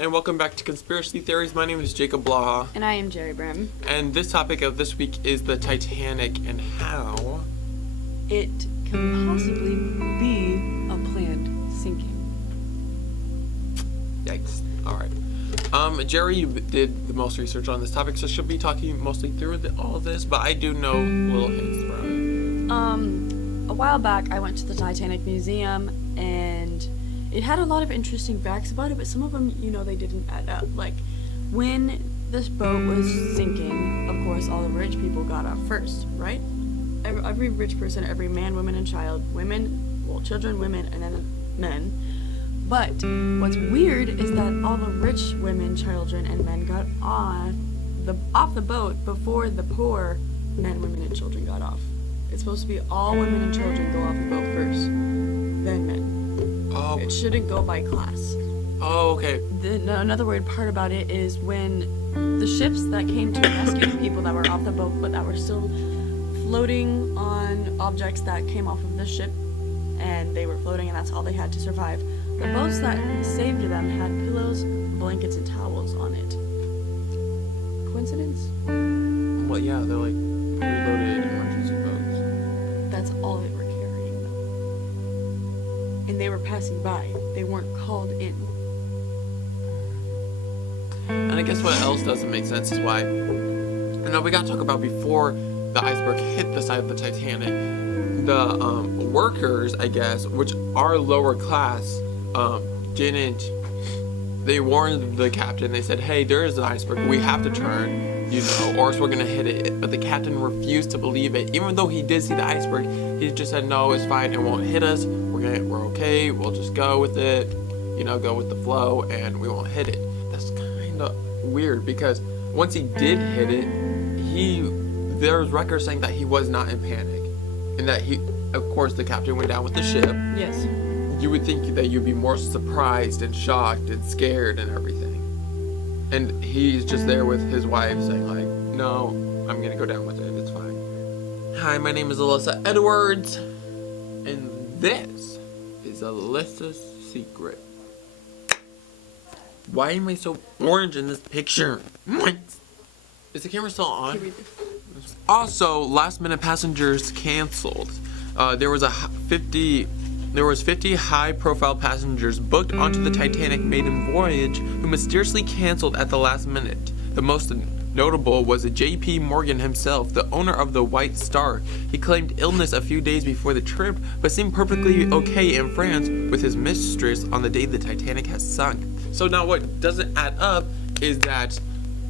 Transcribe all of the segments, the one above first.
and welcome back to Conspiracy Theories. My name is Jacob Blaha. And I am Jerri Brim. And this topic of this week is the Titanic and how it can possibly be a planned sinking. Yikes. Alright. Jerri, you did the most research on this topic, so she'll be talking mostly through all of this, but I do know little hints from it. A while back, I went to the Titanic Museum, and it had a lot of interesting facts about it, but some of them, they didn't add up. Like, when this boat was sinking, of course, all the rich people got off first, right? Every rich person, every man, woman, and child, children, women, and then men. But what's weird is that all the rich women, children, and men got off the boat before the poor men, women, and children got off. It's supposed to be all women and children go off the boat first, then men. Oh. It shouldn't go by class. Oh, okay. Another weird part about it is when the ships that came to rescue the people that were off the boat but that were still floating on objects that came off of the ship, and they were floating and that's all they had to survive. The boats that saved them had pillows, blankets, and towels on it. Coincidence? Well, yeah, they're like preloaded emergency boats. That's all they were carrying, though. And they were passing by. They weren't called in. And I guess what else doesn't make sense is why, we gotta talk about before the iceberg hit the side of the Titanic, the workers, I guess, which are lower class, they warned the captain. They said, hey, there is an iceberg, we have to turn, or else we're gonna hit it. But the captain refused to believe it. Even though he did see the iceberg, he just said, no, it's fine, it won't hit us, we're okay, we'll just go with it, go with the flow, and we won't hit it. That's kind of weird, because once he did hit it, there's records saying that he was not in panic, and that of course, the captain went down with the ship. Yes. You would think that you'd be more surprised and shocked and scared and everything. And he's just there with his wife saying like, no, I'm gonna go down with it, it's fine. Hi, my name is Alyssa Edwards, and this is Alyssa's Secret. Why am I so orange in this picture? What? Is the camera still on? Also, last minute passengers canceled. There was 50 high-profile passengers booked onto the Titanic maiden voyage who mysteriously canceled at the last minute. The most notable was J.P. Morgan himself, the owner of the White Star. He claimed illness a few days before the trip, but seemed perfectly okay in France with his mistress on the day the Titanic has sunk. So now what doesn't add up is that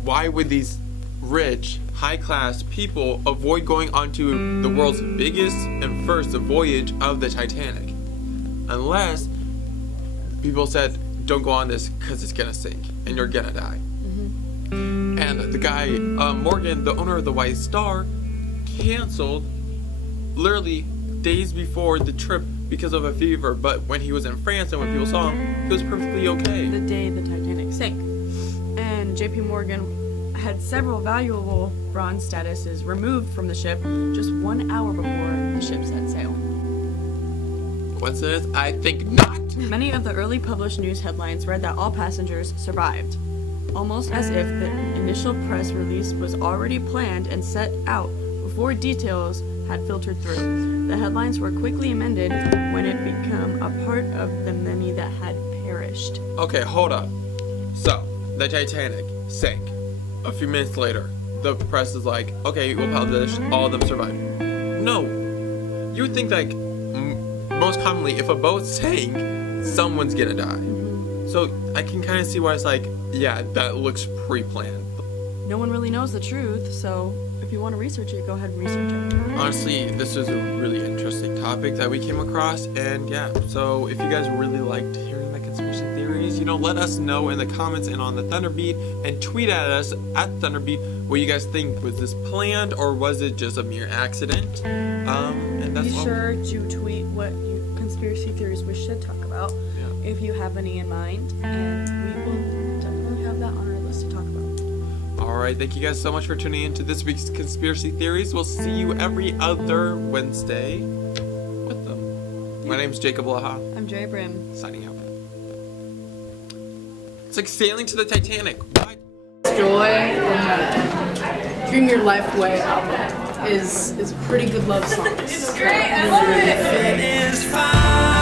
why would these rich, high-class people avoid going onto the world's biggest and first voyage of the Titanic? Unless people said, don't go on this because it's gonna sink and you're gonna die. Mm-hmm. And the guy, Morgan, the owner of the White Star, canceled literally days before the trip because of a fever. But when he was in France and when people saw him, he was perfectly okay. The day the Titanic sank. And J.P. Morgan had several valuable bronze statuses removed from the ship just 1 hour before the ship set sail. Coincidence? I think not. Many of the early published news headlines read that all passengers survived, almost as if the initial press release was already planned and set out before details had filtered through. The headlines were quickly amended when it became a part of the many that had perished. Okay, hold up. So, the Titanic sank. A few minutes later, the press is like, okay, we'll publish, all of them survived. No. You would think like, most commonly, if a boat sank, someone's gonna die. So I can kind of see why it's like, yeah, that looks pre-planned. No one really knows the truth, so if you want to research it, go ahead and research it. Honestly, this was a really interesting topic that we came across, and yeah, so if you guys really liked hearing my conspiracy theories, let us know in the comments and on the Thunderbeat, and tweet at us at Thunderbeat what you guys think. Was this planned or was it just a mere accident? And that's Be all. sure to tweet what conspiracy theories we should talk about, if you have any in mind, and we will definitely have that on our list to talk about. Alright, thank you guys so much for tuning in to this week's Conspiracy Theories. We'll see you every other Wednesday with them. My name's Jacob Blaha. I'm Jerri Brim. Signing out. It's like sailing to the Titanic. What? Joy and Dream Your Life Away album is a pretty good love song. Great, I love it.